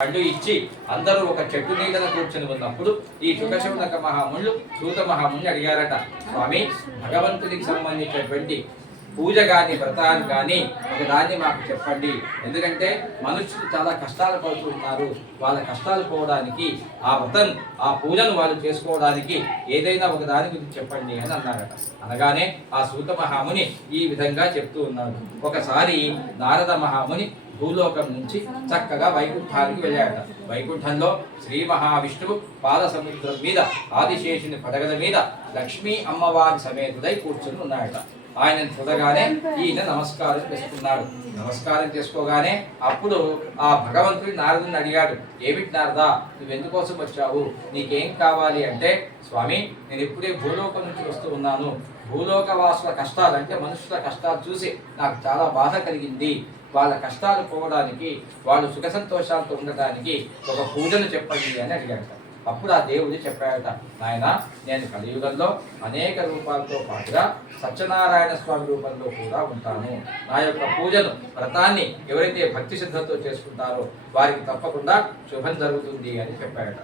పండు ఇచ్చి అందరూ ఒక చెట్టు నీడన కూర్చొని ఉన్నప్పుడు ఈ శుకశౌనక మహాముళ్ళు సూత మహాముని అడిగారట స్వామి భగవంతునికి సంబంధించినటువంటి పూజ కానీ వ్రతాన్ని కానీ ఒక దాన్ని మాకు చెప్పండి. ఎందుకంటే మనుషులు చాలా కష్టాలు పడుతున్నారు వాళ్ళ కష్టాలు పోవడానికి ఆ వ్రతం ఆ పూజను వాళ్ళు చేసుకోవడానికి ఏదైనా ఒక దాని గురించి చెప్పండి అని అన్నారట. అనగానే ఆ సూత మహాముని ఈ విధంగా చెప్తూ ఉన్నాడు. ఒకసారి నారద మహాముని భూలోకం నుంచి చక్కగా వైకుంఠానికి వెళ్ళాడట వైకుంఠంలో శ్రీ మహావిష్ణువు పాల సముద్రం మీద ఆదిశేషుని పడగల మీద లక్ష్మీ అమ్మవారి సమేతుడై కూర్చుని ఉన్నాడట ఆయన చూడగానే ఈయన నమస్కారం చేసుకున్నాడు. నమస్కారం చేసుకోగానే అప్పుడు ఆ భగవంతుడి నారదుని అడిగాడు ఏమిటి నారదా నువ్వు ఎందుకోసం వచ్చావు? నీకేం కావాలి అంటే స్వామి నేను ఇప్పుడే భూలోకం నుంచి వస్తూ ఉన్నాను. భూలోక వాసుల కష్టాలు అంటే మనుషుల కష్టాలు చూసి నాకు చాలా బాధ కలిగింది. వాళ్ళ కష్టాలు పోవడానికి వాళ్ళు సుఖ సంతోషాలతో ఉండటానికి ఒక పూజను చెప్పండి అని అడిగాడట అప్పుడు ఆ దేవుడు చెప్పాడట నాయన నేను కలియుగంలో అనేక రూపాలతో పాటుగా సత్యనారాయణ స్వామి రూపంలో కూడా ఉంటాను. నా యొక్క పూజను వ్రతాన్ని ఎవరైతే భక్తి శ్రద్ధతో చేసుకుంటారో వారికి తప్పకుండా శుభం జరుగుతుంది అని చెప్పాడట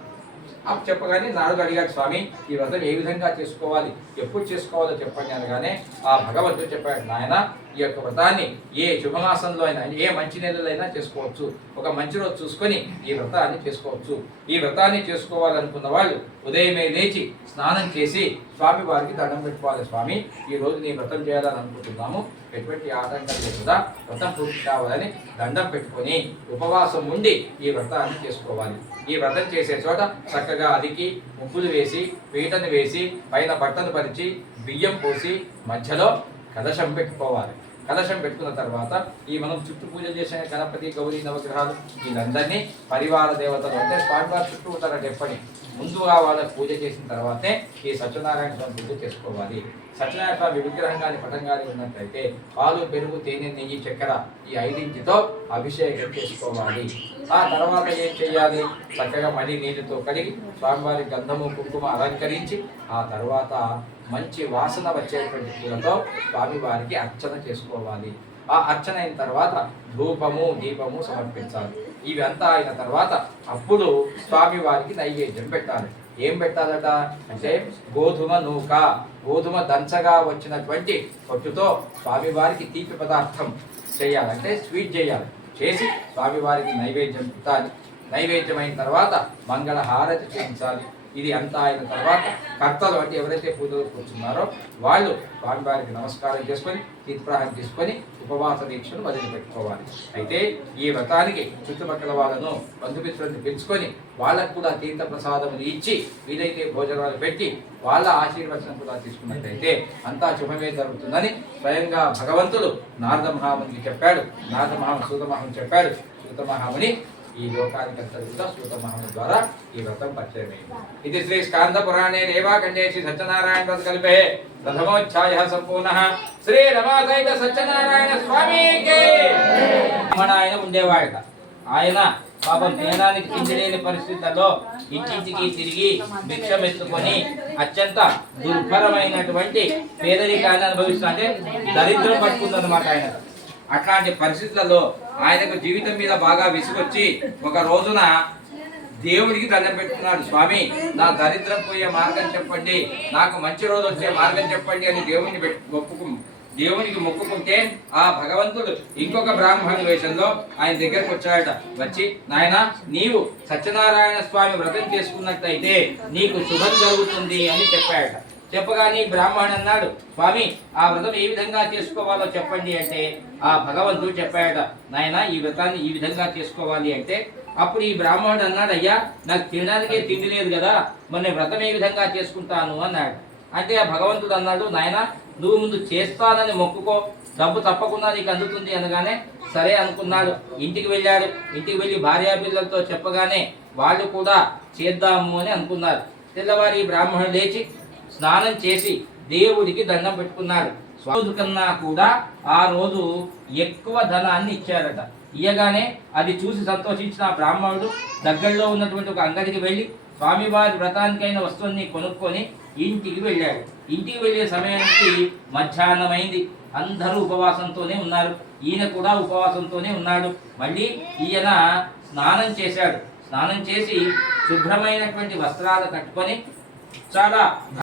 అప్పుడు చెప్పగానే నారదుడు అడిగాడు స్వామి ఈ వ్రతం ఏ విధంగా చేసుకోవాలి? ఎప్పుడు చేసుకోవాలో చెప్పండి అనగానే ఆ భగవంతుడు చెప్పాడు నాయన ఈ యొక్క వ్రతాన్ని ఏ శుభమాసంలో అయినా ఏ మంచి నెలలైనా చేసుకోవచ్చు. ఒక మంచి రోజు చూసుకొని ఈ వ్రతాన్ని చేసుకోవచ్చు. ఈ వ్రతాన్ని చేసుకోవాలనుకున్న వాళ్ళు ఉదయమే లేచి స్నానం చేసి స్వామి వారికి దండం పెట్టుకోవాలి. స్వామి ఈ రోజు నీ వ్రతం చేయాలని అనుకుంటున్నాము. ఎటువంటి ఆటంకం లేకుండా వ్రతం పూర్తి కావాలని దండం పెట్టుకొని ఉపవాసం ఉండి ఈ వ్రతాన్ని చేసుకోవాలి. ఈ వ్రతం చేసే చోట చక్కగా అదికి ముగ్గులు వేసి పీటను వేసి పైన బట్టను పరిచి బియ్యం పోసి మధ్యలో కలశం పెట్టుకోవాలి. కలశం పెట్టుకున్న తర్వాత ఈ మనం చుట్టూ పూజ చేసే గణపతి గౌరీ నవగ్రహాలు వీళ్ళందరినీ పరివార దేవతలు అంటే స్వామివారి చుట్టూ ఉంటారట ఎప్పటి? ముందుగా వాళ్ళకి పూజ చేసిన తర్వాతే ఈ సత్యనారాయణ స్వామి పూజ చేసుకోవాలి. సత్యనారాయణ స్వామి విగ్రహం కానీ పటం కానీ ఉన్నట్లయితే పాలు పెరుగు తేనె నెయ్యి చక్కెర ఈ ఐదింటితో అభిషేకం చేసుకోవాలి. ఆ తర్వాత ఏం చేయాలి? చక్కగా మడి నీటితో కడిగి స్వామివారి గంధము కుంకుమ అలంకరించి ఆ తర్వాత మంచి వాసన వచ్చేటువంటి పూలతో స్వామివారికి అర్చన చేసుకోవాలి. ఆ అర్చన అయిన తర్వాత ధూపము దీపము సమర్పించాలి. ఇవంతా అయిన తర్వాత అప్పుడు స్వామివారికి నైవేద్యం పెట్టాలి. ఏం పెట్టాలట? అంటే గోధుమ నూక గోధుమ దంచగా వచ్చినటువంటి పొట్టుతో స్వామివారికి తీపి పదార్థం చేయాలంటే స్వీట్ చేయాలి. చేసి స్వామివారికి నైవేద్యం పెట్టాలి. నైవేద్యం అయిన తర్వాత మంగళ హారతి చేయించాలి. ఇది అంతా అయిన తర్వాత కర్తలు అంటే ఎవరైతే పూజలు కూర్చున్నారో వాళ్ళు స్వామివారికి నమస్కారం చేసుకొని తీర్థప్రహారం తీసుకొని ఉపవాస దీక్షను వదిలిపెట్టుకోవాలి అయితే ఈ వ్రతానికి చుట్టుపక్కల వాళ్ళను బంధుమిత్రులను పెంచుకొని వాళ్ళకు కూడా తీర్థ ప్రసాదములు ఇచ్చి వీలైతే భోజనాలు పెట్టి వాళ్ళ ఆశీర్వచనం కూడా తీసుకున్నట్లయితే అంతా శుభమే జరుగుతుందని స్వయంగా భగవంతుడు నారద మహామునికి చెప్పాడు. నారద మహాము సూత మహాముని చెప్పాడు. సూత మహాముని ఈ లోకానికి సూత మహాముని ద్వారా ఈ వ్రతం పరిచయమైంది. ఇది శ్రీ స్కాంద పురాణే రేవాఖండే శ్రీ సత్యనారాయణ వ్రత కల్పే. ప్రథమోధ్యాయ సంపూర్ణ. శ్రీ రమాసైత సత్యనారాయణ స్వామికి. మన ఆయన ఉండేవాడట ఆయన పాపం దేనానికి తిండి పరిస్థితుల్లో ఇంటింటికి తిరిగి భిక్షం ఎత్తుకొని అత్యంత దుర్భరమైనటువంటి పేదరికాన్ని అనుభవిస్తున్నా అంటే దరిద్రం పట్టుకుందన్నమాట ఆయన. అట్లాంటి పరిస్థితులలో ఆయనకు జీవితం మీద బాగా విసుగొచ్చి ఒక రోజున దేవుడికి దండం పెట్టుకున్నాడు స్వామి నా దరిద్రం పోయే మార్గం చెప్పండి నాకు మంచి రోజు వచ్చే మార్గం చెప్పండి అని దేవుడిని ఒప్పుకు దేవునికి మొక్కుకుంటే ఆ భగవంతుడు ఇంకొక బ్రాహ్మణుడి వేషంలో ఆయన దగ్గరకు వచ్చాడట. వచ్చి నాయన నీవు సత్యనారాయణ స్వామి వ్రతం చేసుకున్నట్లయితే నీకు శుభం జరుగుతుంది అని చెప్పాడట. చెప్పగానే బ్రాహ్మణ్ అన్నాడు స్వామి ఆ వ్రతం ఏ విధంగా చేసుకోవాలో చెప్పండి అంటే ఆ భగవంతుడు చెప్పాడట నాయన ఈ వ్రతాన్ని ఈ విధంగా చేసుకోవాలి అంటే అప్పుడు ఈ బ్రాహ్మణుడు అన్నాడు అయ్యా నాకు తినడానికే తిండి లేదు కదా మరి నేను వ్రతం ఏ విధంగా చేసుకుంటాను? అన్నాడు. అంటే ఆ భగవంతుడు అన్నాడు నాయన నువ్వు ముందు చేస్తానని మొక్కుకో డబ్బు తప్పకుండా నీకు అందుతుంది అనగానే సరే అనుకున్నాడు ఇంటికి వెళ్ళాడు. ఇంటికి వెళ్ళి భార్యాపిల్లలతో చెప్పగానే వాళ్ళు కూడా చేద్దాము అని అనుకున్నారు. తెల్లవారి బ్రాహ్మణుడు లేచి స్నానం చేసి దేవుడికి దండం పెట్టుకున్నారు. రోజు కన్నా కూడా ఆ రోజు ఎక్కువ ధనాన్ని ఇచ్చారట. ఇయ్యగానే అది చూసి సంతోషించిన బ్రాహ్మణుడు దగ్గరలో ఉన్నటువంటి ఒక అంగడికి వెళ్ళి స్వామివారి వ్రతానికైన వస్తువుని కొనుక్కొని ఇంటికి వెళ్ళాడు. ఇంటికి వెళ్ళే సమయానికి మధ్యాహ్నమైంది. అందరూ ఉపవాసంతోనే ఉన్నారు. ఈయన కూడా ఉపవాసంతోనే ఉన్నాడు. మళ్ళీ ఈయన స్నానం చేశాడు. స్నానం చేసి శుభ్రమైనటువంటి వస్త్రాలు కట్టుకొని చాలా